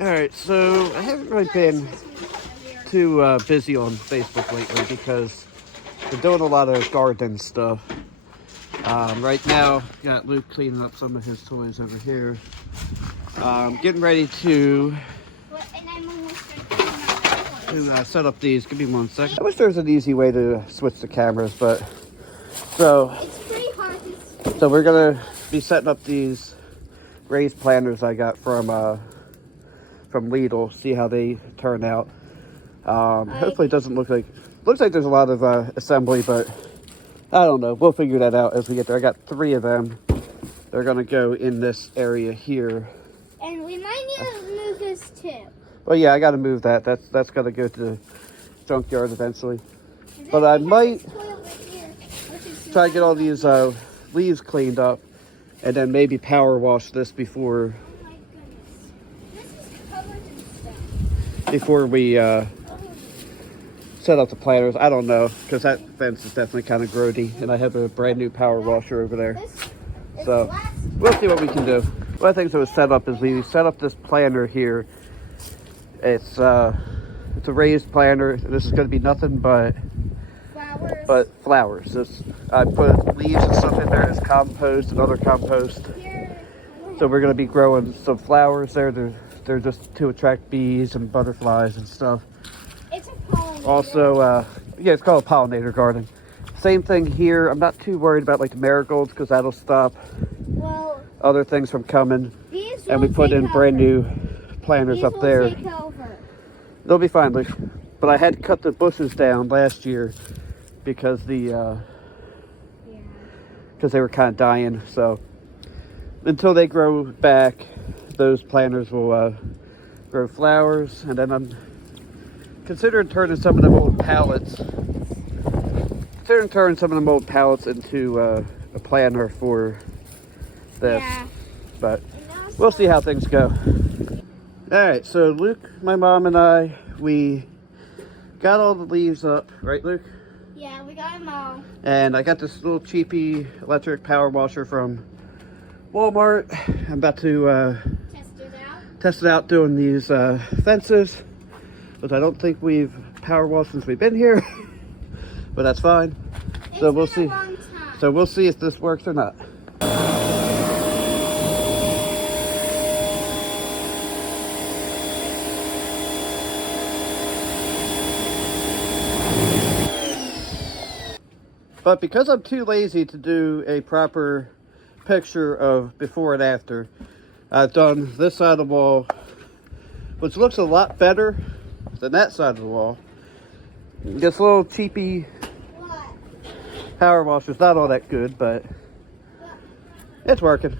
Alright, so I haven't really been too busy on Facebook lately because we're doing a lot of garden stuff. Right now, got Luke cleaning up some of his toys over here. Getting ready to set up these. Give me 1 second. I wish there was an easy way to switch the cameras, but It's pretty hard to. so we're gonna be setting up these raised planters I got from Lidl. See how they turn out. Hopefully it doesn't look like there's a lot of assembly, but I don't know. We'll figure that out as we get there. I got 3 of them. They're gonna go in this area here. And we might need to move this too. Well, yeah, I got to move that. That's got to go to the junkyard eventually. But I might try to get all these leaves cleaned up, and then maybe power wash this before Oh my goodness. This is covered in stuff. before we set up the planters. I don't know, because that fence is definitely kind of grody, and I have a brand new power washer over there. This is So last. we'll see what we can do. One of the things that was set up is we set up this planter here. It's a raised planter. This is going to be nothing but flowers. I put leaves and stuff in there as compost and other compost. Here. So we're going to be growing some flowers there. They're just to attract bees and butterflies and stuff. It's a pollinator. Also, yeah, it's called a pollinator garden. Same thing here. I'm not too worried about like the marigolds because that'll stop Well, other things from coming. these And we will put take in brand over. new planters These up will there. take over. They'll be fine, Luke. But I had to cut the bushes down last year because they were kind of dying. So until they grow back, those planters will grow flowers. And then I'm considering turning some of them old pallets. Into a planter for this. Yeah. But we'll see how things go. Alright, so Luke, my mom, and I, we got all the leaves up, right, Luke? Yeah, we got them all. And I got this little cheapy electric power washer from Walmart. I'm about to test it out doing these fences, but I don't think we've power washed since we've been here, but that's fine. So we'll see. So we'll see if this works or not. But because I'm too lazy to do a proper picture of before and after, I've done this side of the wall, which looks a lot better than that side of the wall. This little cheapy power washer's not all that good, but it's working.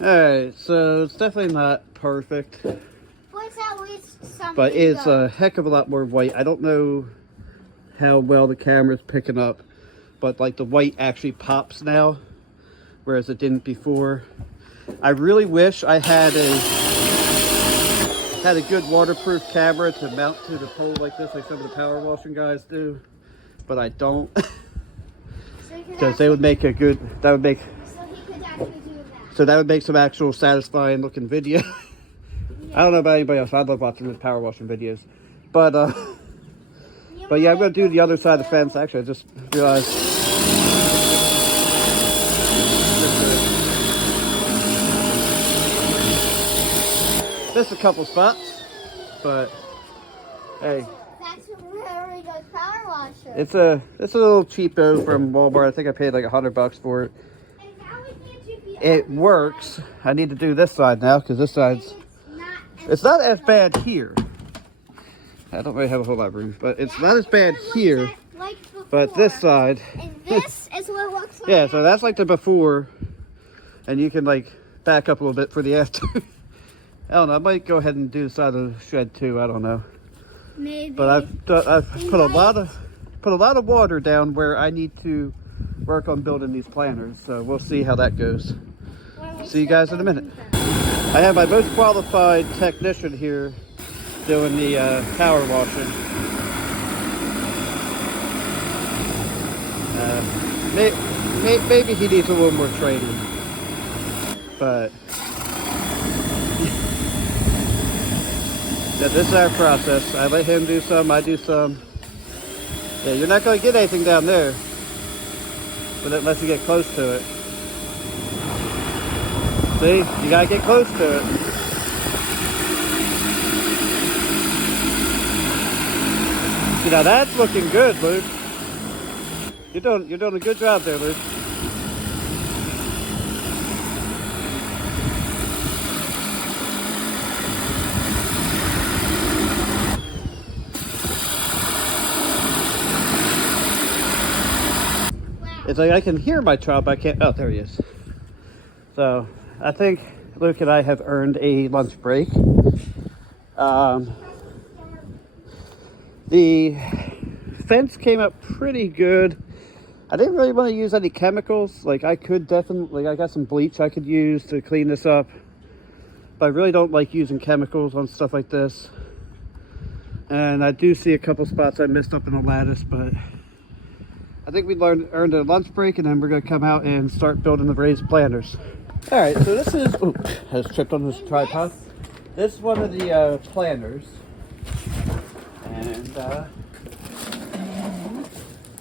Alright, so it's definitely not perfect, But it's at least something. but it's a heck of a lot more white. I don't know how well the camera's picking up, but like the white actually pops now, whereas it didn't before. I really wish I had a good waterproof camera to mount to the pole like this, like some of the power washing guys do, but I don't, because they would make a good, that would make, So he could actually do that. so that would make some actual satisfying looking video. I don't know about anybody else. I love watching those power washing videos, but yeah, I'm gonna do the other side of the fence. Actually, I just realized. Just a couple spots, but hey, That's a very good power washer. it's a little cheapo from Walmart. I think I paid like $100 for it. And now we can't do the It other works. side. I need to do this side now because this side's it's not as bad here. I don't really have a whole lot of room, but it's not as bad here. But this side, And this is what it looks like. yeah. So that's like the before, and you can like back up a little bit for the after. I don't know. I might go ahead and do the side of the shed too. I don't know. Maybe. But I've put a lot of water down where I need to work on building these planters. So we'll see how that goes. See you guys in a minute. I have my most qualified technician here doing the power washing. Maybe he needs a little more training, but yeah, this is our process. I let him do some, I do some. Yeah, you're not going to get anything down there, but unless you get close to it. See, you gotta get close to it. See, now that's looking good, Luke. You're doing a good job there, Luke. It's like I can hear my child, but I can't. Oh, there he is. So I think Luke and I have earned a lunch break. The fence came up pretty good. I didn't really want to use any chemicals. Like I could definitely, I got some bleach I could use to clean this up. But I really don't like using chemicals on stuff like this. And I do see a couple spots I missed up in the lattice, but I think we earned a lunch break, and then we're gonna come out and start building the raised planters. All right, so this is, ooh, has tripped on this tripod. This is one of the planters. And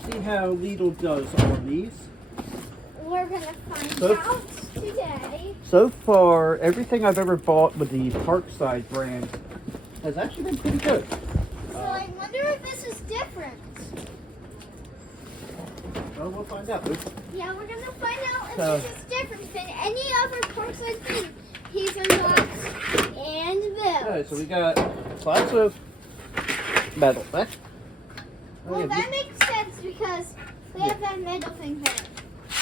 see how Lidl does on these. We're gonna find out today. So far, everything I've ever bought with the Parkside brand has actually been pretty good. So I wonder if this is different. Well, we'll find out, Luke. Yeah, we're gonna find out if this is different than any other Parkside thing he's unboxed and built. Alright, so we got lots of metal. Well, that makes sense because we have that metal thing there.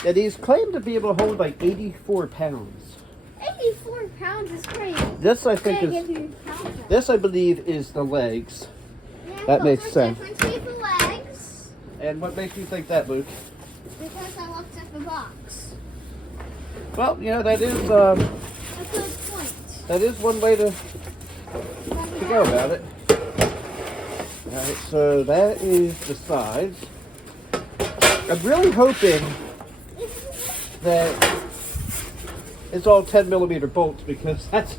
Yeah, these claim to be able to hold like 84 pounds. 84 pounds is crazy. This I think is, this I believe is the legs. Yeah, That makes sense. different shape of legs. And what makes you think that, Luke? Because I looked at the box. Well, you know, that is A good point. that is one way to go about it. Alright, so that is the sides. I'm really hoping that it's all 10 millimeter bolts, because that's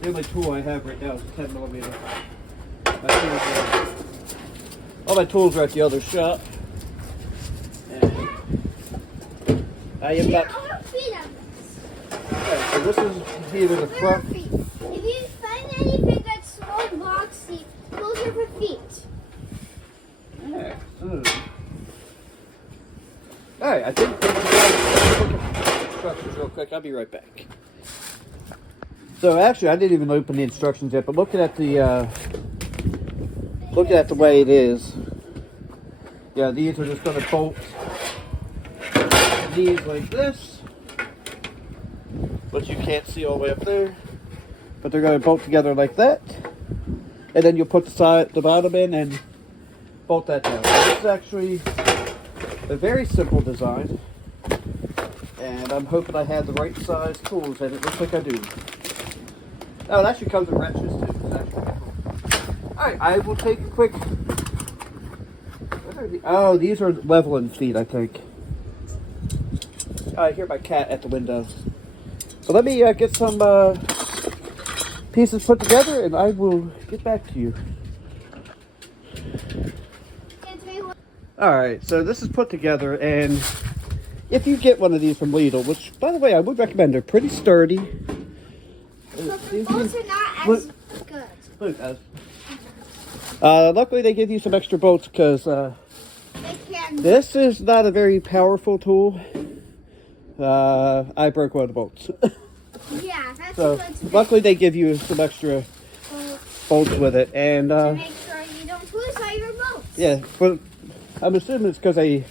the only tool I have right now is a 10 millimeter. All my tools are at the other shop. And I am not. There are feet on this. Okay, so this is either the There are front. feet. If you find anything that's small boxy, those are for feet. Excellent. Alright, I think instructions real quick. I'll be right back. So actually, I didn't even open the instructions yet, but looking at the way it is, yeah, these are just going to bolt these like this, which you can't see all the way up there, but they're going to bolt together like that, and then you'll put the bottom in and bolt that down. So this is actually a very simple design, and I'm hoping I have the right size tools, and it looks like I do. Oh, it actually comes with wrenches too. It's actually cool. Alright, I will take a quick. Oh, these are leveling feet, I think. I hear my cat at the window. So let me get some pieces put together, and I will get back to you. Alright, so this is put together, and if you get one of these from Lidl, which, by the way, I would recommend, they're pretty sturdy. But the bolts are not as good. Look, luckily they give you some extra bolts, because They can. this is not a very powerful tool. I broke one of the bolts. Yeah, that's So, a good thing. luckily they give you some extra bolts with it, and To make sure you don't lose all your bolts. yeah, but I'm assuming it's because they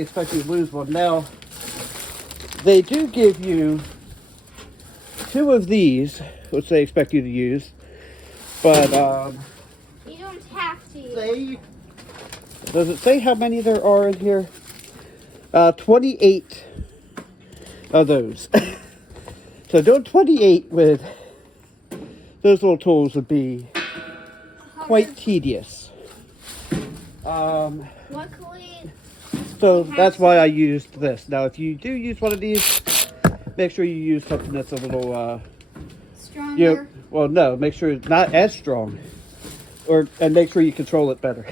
expect you to lose one. Now, they do give you 2 of these, which they expect you to use, but You don't have to. does it say how many there are in here? 28 of those. So don't 28 with those little tools would be quite tedious. Luckily, So that's why I used this. Now, if you do use one of these, make sure you use something that's a little, stronger. well, no, make sure it's not as strong, and make sure you control it better.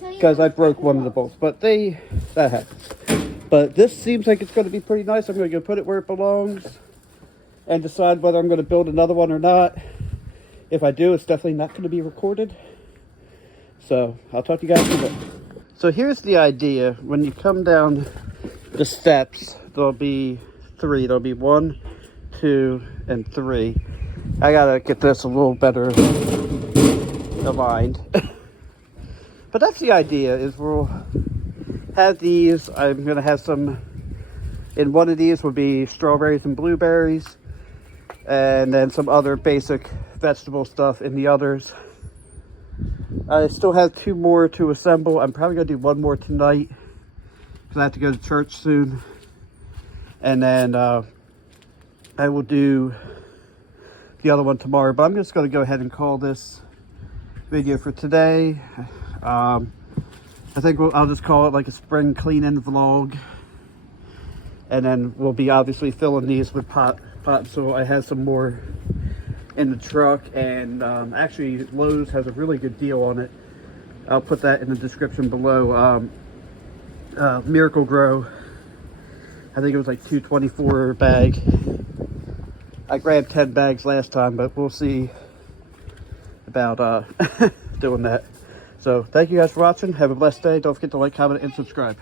Because I broke one of the bolts, but that happens. But this seems like it's going to be pretty nice. I'm going to go put it where it belongs and decide whether I'm going to build another one or not. If I do, it's definitely not going to be recorded. So I'll talk to you guys in a bit. So here's the idea. When you come down the steps, there'll be 3. There'll be 1, 2, and 3. I got to get this a little better aligned. But that's the idea, is we'll have these. I'm going to have some, in one of these will be strawberries and blueberries, and then some other basic vegetable stuff in the others. I still have 2 more to assemble. I'm probably going to do 1 more tonight, because I have to go to church soon. And then I will do the other one tomorrow. But I'm just going to go ahead and call this video for today. I think I'll just call it like a spring cleaning vlog, and then we'll be obviously filling these with pot. So I have some more in the truck, and actually Lowe's has a really good deal on it. I'll put that in the description below. Miracle Grow, I think it was like $2.24 a bag. I grabbed 10 bags last time, but we'll see about doing that. So thank you guys for watching. Have a blessed day. Don't forget to like, comment, and subscribe.